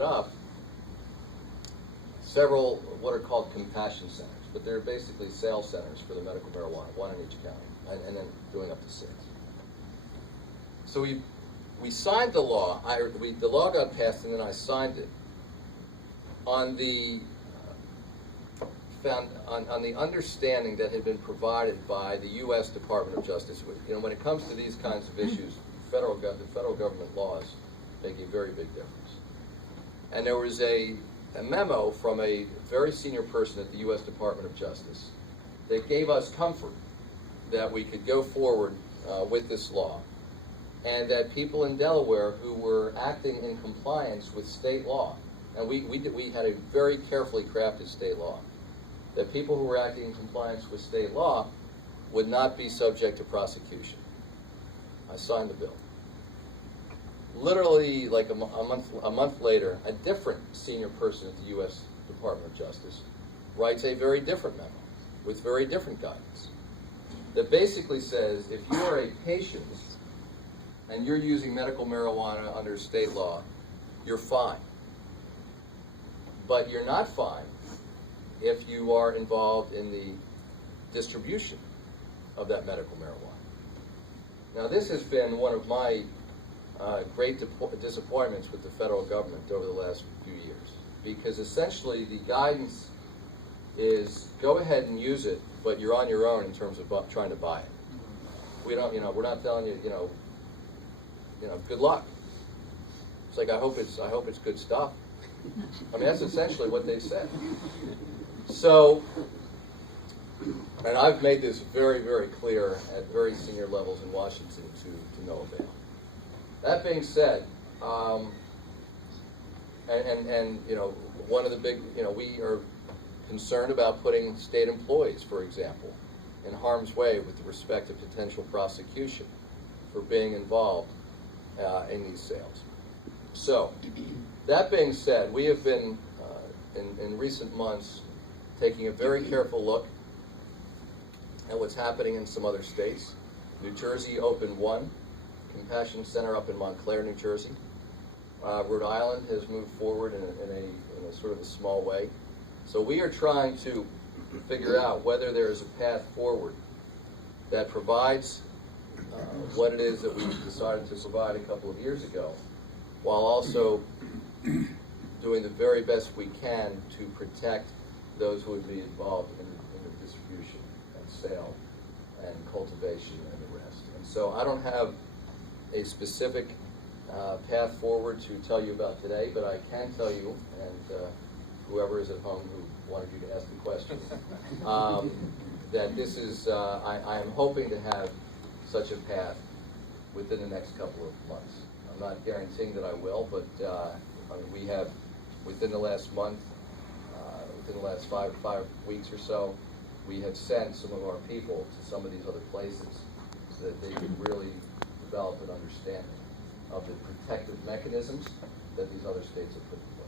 up several what are called compassion centers, but they're basically sales centers for the medical marijuana, one in each county, and then doing up to 6. So we signed the law. The law got passed, and then I signed it on the on the understanding that had been provided by the U.S. Department of Justice. You know, when it comes to these kinds of issues, the federal government laws make a very big difference. And there was a memo from a very senior person at the U.S. Department of Justice that gave us comfort that we could go forward with this law, and that people in Delaware who were acting in compliance with state law, and we had a very carefully crafted state law, that people who were acting in compliance with state law would not be subject to prosecution. I signed the bill. Literally, like a month later, a different senior person at the U.S. Department of Justice writes a very different memo with very different guidance that basically says if you are a patient and you're using medical marijuana under state law, you're fine. But you're not fine if you are involved in the distribution of that medical marijuana. Now, this has been one of my great disappointments with the federal government over the last few years, because essentially the guidance is go ahead and use it, but you're on your own in terms of trying to buy it. We don't, we're not telling you, good luck. It's like I hope it's good stuff. I mean, that's essentially what they said. So, and I've made this very, very clear at very senior levels in Washington to no avail. That being said, one of the big, we are concerned about putting state employees, for example, in harm's way with respect to potential prosecution for being involved in these sales. So, that being said, we have been, in recent months, taking a very careful look at what's happening in some other states. New Jersey opened one compassion center up in Montclair, New Jersey. Rhode Island has moved forward in a sort of a small way. So we are trying to figure out whether there is a path forward that provides what it is that we decided to provide a couple of years ago, while also doing the very best we can to protect those who would be involved in the distribution and sale and cultivation and the rest. And so I don't have a specific path forward to tell you about today, but I can tell you, and whoever is at home who wanted you to ask the question, that this is, I am hoping to have such a path within the next couple of months. I'm not guaranteeing that I will, but I mean, we have, within the last month, within the last five weeks or so, we have sent some of our people to some of these other places so that they can really develop an understanding of the protective mechanisms that these other states have put in place.